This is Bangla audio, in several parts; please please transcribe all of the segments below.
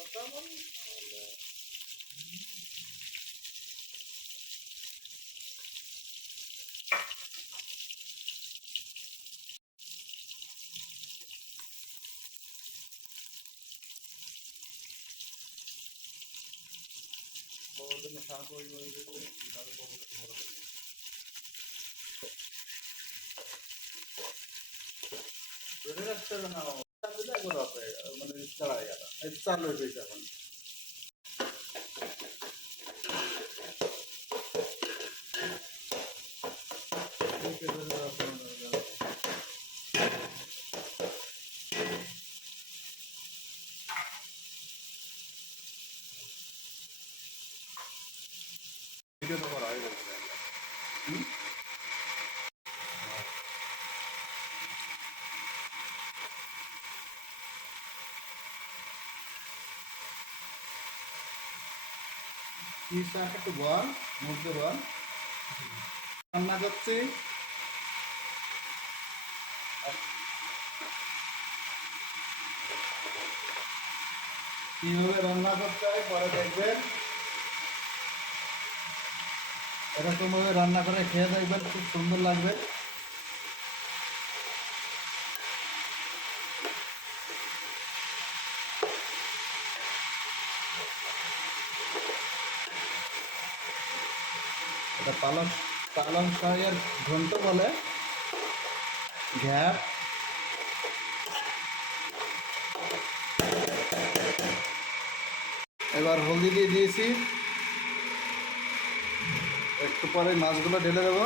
কথা বল বড়দের না শাক ওই ওই তাদের বড় বড় ধরে রাখতে হবে না দিলে একবার হবে মানে চালাই গেল এই চালু হয়ে গেছে এখন ভিডিও তো করা হয়ে গেছে কি শাক একটু বল মধ্যে বল রান্না করছি কিভাবে রান্না করতে হয় পরে দেখবেন এরকম ভাবে রান্না করে খেয়ে দেখবেন খুব সুন্দর লাগবে এটা পালং পালং শাকের ঘন্ট বলে ঘ্যাট এবার হলদি দিয়ে দিয়েছি একটু পরে মাছগুলো ঢেলে দেবো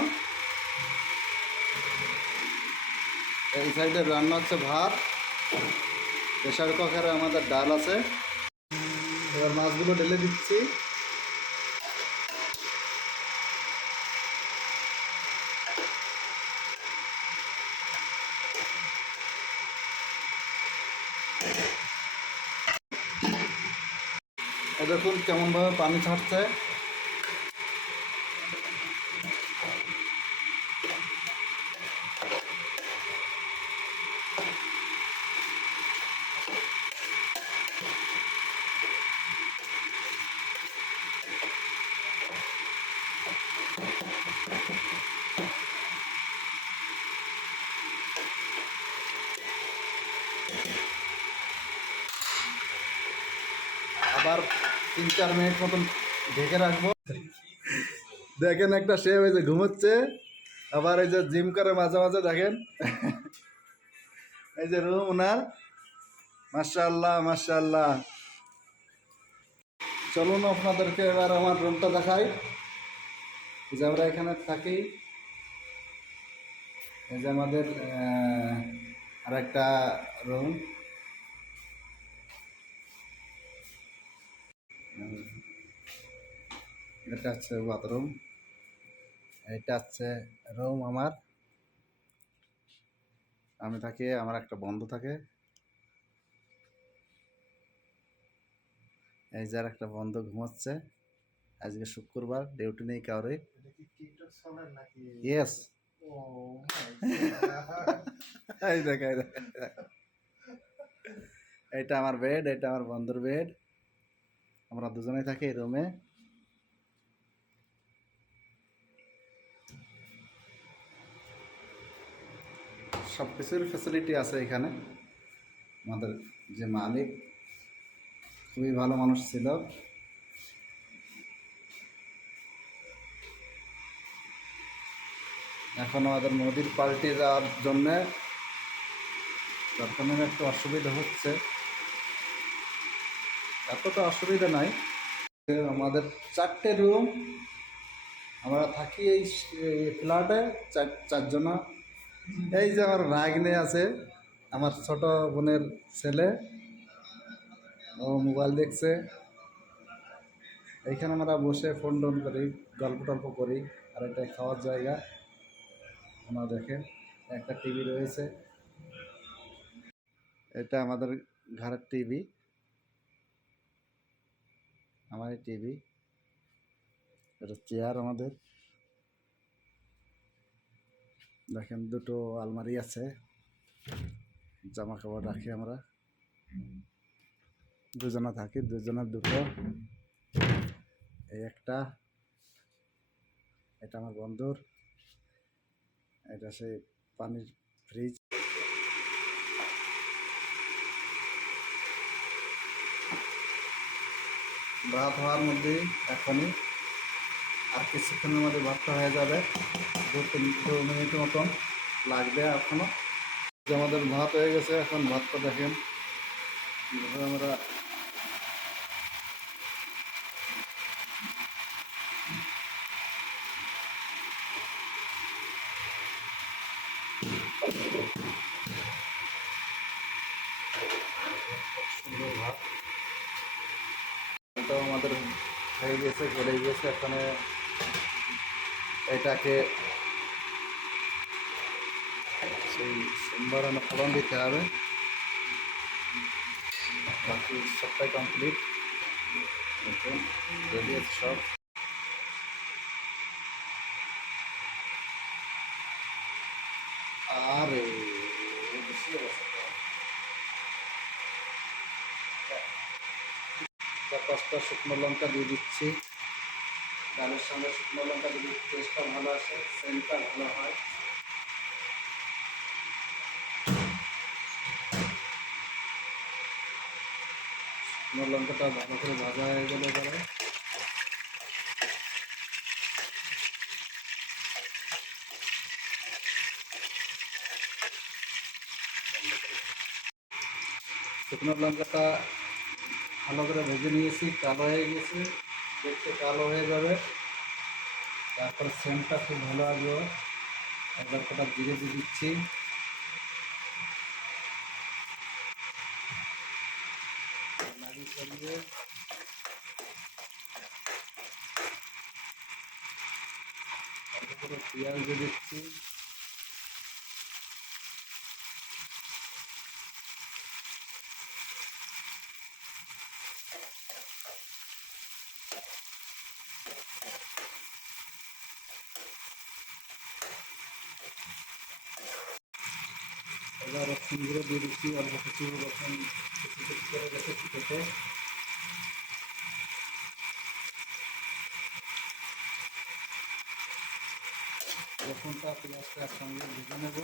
এই সাইডে রান্না হচ্ছে ভাত প্রেশার কুকারে আমাদের ডাল আছে এবার মাছগুলো ঢেলে দিচ্ছি দেখুন কেমনভাবে পানি ছাড়ছে আবার 3-4 মিনিট মতন ঢেকে রাখবো দেখেন একটা সে ওই যে ঘুমোচ্ছে আবার এই যে জিম করে মাঝে মাঝে দেখেন এই যে রুম ওনার মাশাআল্লাহ মাশাআল্লাহ চলুন আপনাদেরকে এবার আমার রুমটা দেখাই যে আমরা এখানে থাকি এই যে আমাদের আরেকটা রুম এটা হচ্ছে বাথরুম এটা হচ্ছে রুম আমার আমি থাকি আমার একটা বন্ধু থাকে এই যে একটা বন্ধু ঘুমাচ্ছে আজকে শুক্রবার ডিউটি নেই কাউরে ইয়েস এই দেখ এটা আমার বেড এটা আমার বন্ধুর বেড আমরা দুজনেই থাকি এই রুমে সব কিছুর ফ্যাসিলিটি আছে এখানে আমাদের যে মালিক খুবই ভালো মানুষ ছিল এখন আমাদের নদীর পাল্টে যাওয়ার জন্যে বর্তমানে একটু অসুবিধা হচ্ছে এতটা অসুবিধা নাই আমাদের 4টে রুম আমরা থাকি এই ফ্ল্যাটে চারজন এই যে আমার ভাগ্নে আছে আমার ছোট বোনের ছেলে ও মোবাইল দেখছে এইখানে আমরা বসে ফোন টোন করি গল্প টল্প করি আর একটা খাওয়ার জায়গা আমরা দেখেন একটা টিভি রয়েছে এটা আমাদের ঘরের টিভি আমার টিভি এটা চেয়ার আমাদের দেখেন দুটো আলমারি আছে জামা কাপড় রাখি আমরা দুজনা থাকি, দুজনের দুটো। এই একটা, এটা আমার বন্ধুর, এটা সেই পানির ফ্রিজ। ভাত হওয়ার মধ্যে এখনই আর কিছুক্ষণের মধ্যে ভাতটা হয়ে যাবে, 2-3 মিনিট মতন লাগবে এখনো। আমাদের ভাত হয়ে গেছে, এখন ভাতটা দেখেন কিভাবে আমরা সুন্দর ভাত, এটাও আমাদের হয়ে গেছে, গলে গেছে। এখানে এটাকে সেই সোমবার ফোড়ন দিতে হবে, বাকি সবটাই কমপ্লিট। দেখুন রেডি আছে সব। আরে পাঁচটা শুকনো লঙ্কা দিয়ে দিচ্ছি, ডালের সঙ্গে শুকনো লঙ্কা দিলে টেস্টটা ভালো আসে, সেন্টটা ভালো হয়। শুকনো লঙ্কাটা ভালো করে ভাজা হয়ে গেলে পরে শুকনো লঙ্কাটা ভালো করে ভেজে নিয়েছি, কালো হয়ে গেছে, দেখতে কালো হয়ে যাবে। তারপর সেন্টটা খুব ভালো আসবে। একবার কটা জিরে দিয়ে দিচ্ছি, নাড়িয়ে চালিয়ে তারপরে পেঁয়াজ দিয়ে দিচ্ছি। এবার রসুনগুলো দিয়ে দিচ্ছি, অল্প কিছু রসুন কিছু করে রেখেছি কেটে। রসুনটা পেঁয়াজটা একসঙ্গে ভেজে নেব,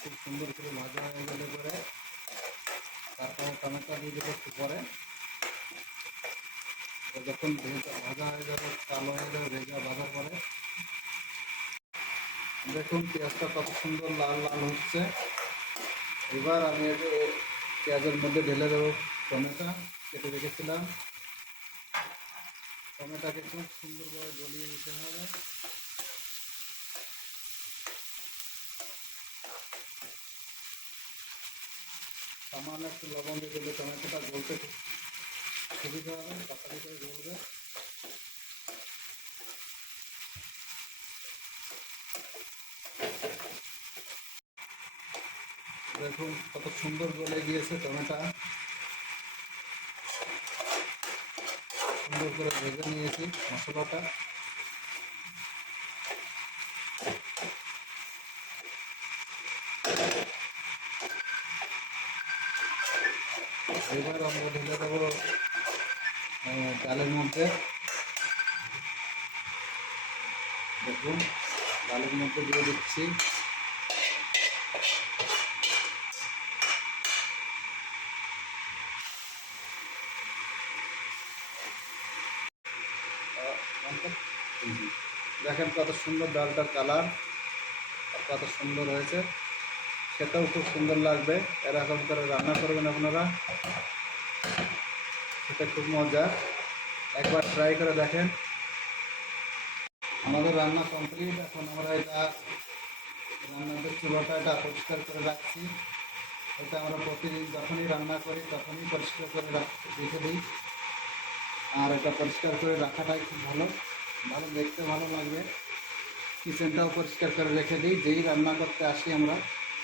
খুব সুন্দর করে ভাজা হয়ে গেলে পরে তারপরে টমেটো দিয়ে দেবো একটু পরে। যখন ভাজা হয়ে যাবে, কালো হয়ে যাবে ভেজা ভাজার পরে, দেখুন পেঁয়াজটা কত সুন্দর লাল লাল হচ্ছে। এবার আমি এতে পেঁয়াজের মধ্যে ঢেলে দেবো টমেটো কেটে রেখেছিলাম। টমেটোকে খুব সুন্দরভাবে গলিয়ে দিতে হবে। সামান্য একটু লবণ দিয়ে দিলে টমেটোটা গলতে খুব সুবিধা হবে, তাড়াতাড়ি করে গলবে। দেখুন কত সুন্দর গলে গিয়েছে টমেটো, সুন্দর করে ভেজে নিয়েছি মশলাটা। এবার আমরা ঢেলে দেবো ডালের মধ্যে। দেখুন ডালের মধ্যে দিয়ে দিচ্ছি। দেখেন কত সুন্দর ডালটার কালার, কত সুন্দর হয়েছে, খেতেও খুব সুন্দর লাগবে। এরকম করে রান্না করবেন আপনারা, খেতে খুব মজা, একবার ট্রাই করে দেখেন। আমাদের রান্না কমপ্লিট। এখন আমরা এটা রান্নার চুলাটা এটা পরিষ্কার করে রাখছি। এটা আমরা প্রতিদিন যখনই রান্না করি তখনই পরিষ্কার করে রেখে দিই। আর এটা পরিষ্কার করে রাখাটাই খুব ভালো, ভালো দেখতে ভালো লাগবে। কিচেনটাও পরিষ্কার করে রেখে দিই, যেই রান্না করতে আসি আমরা,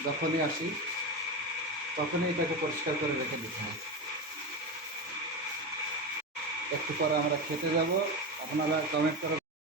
যখনই আসি তখনই এটাকে পরিষ্কার করে রেখে দিতে হয়। একটু পরে আমরা খেতে যাব, আপনারা কমেন্ট করে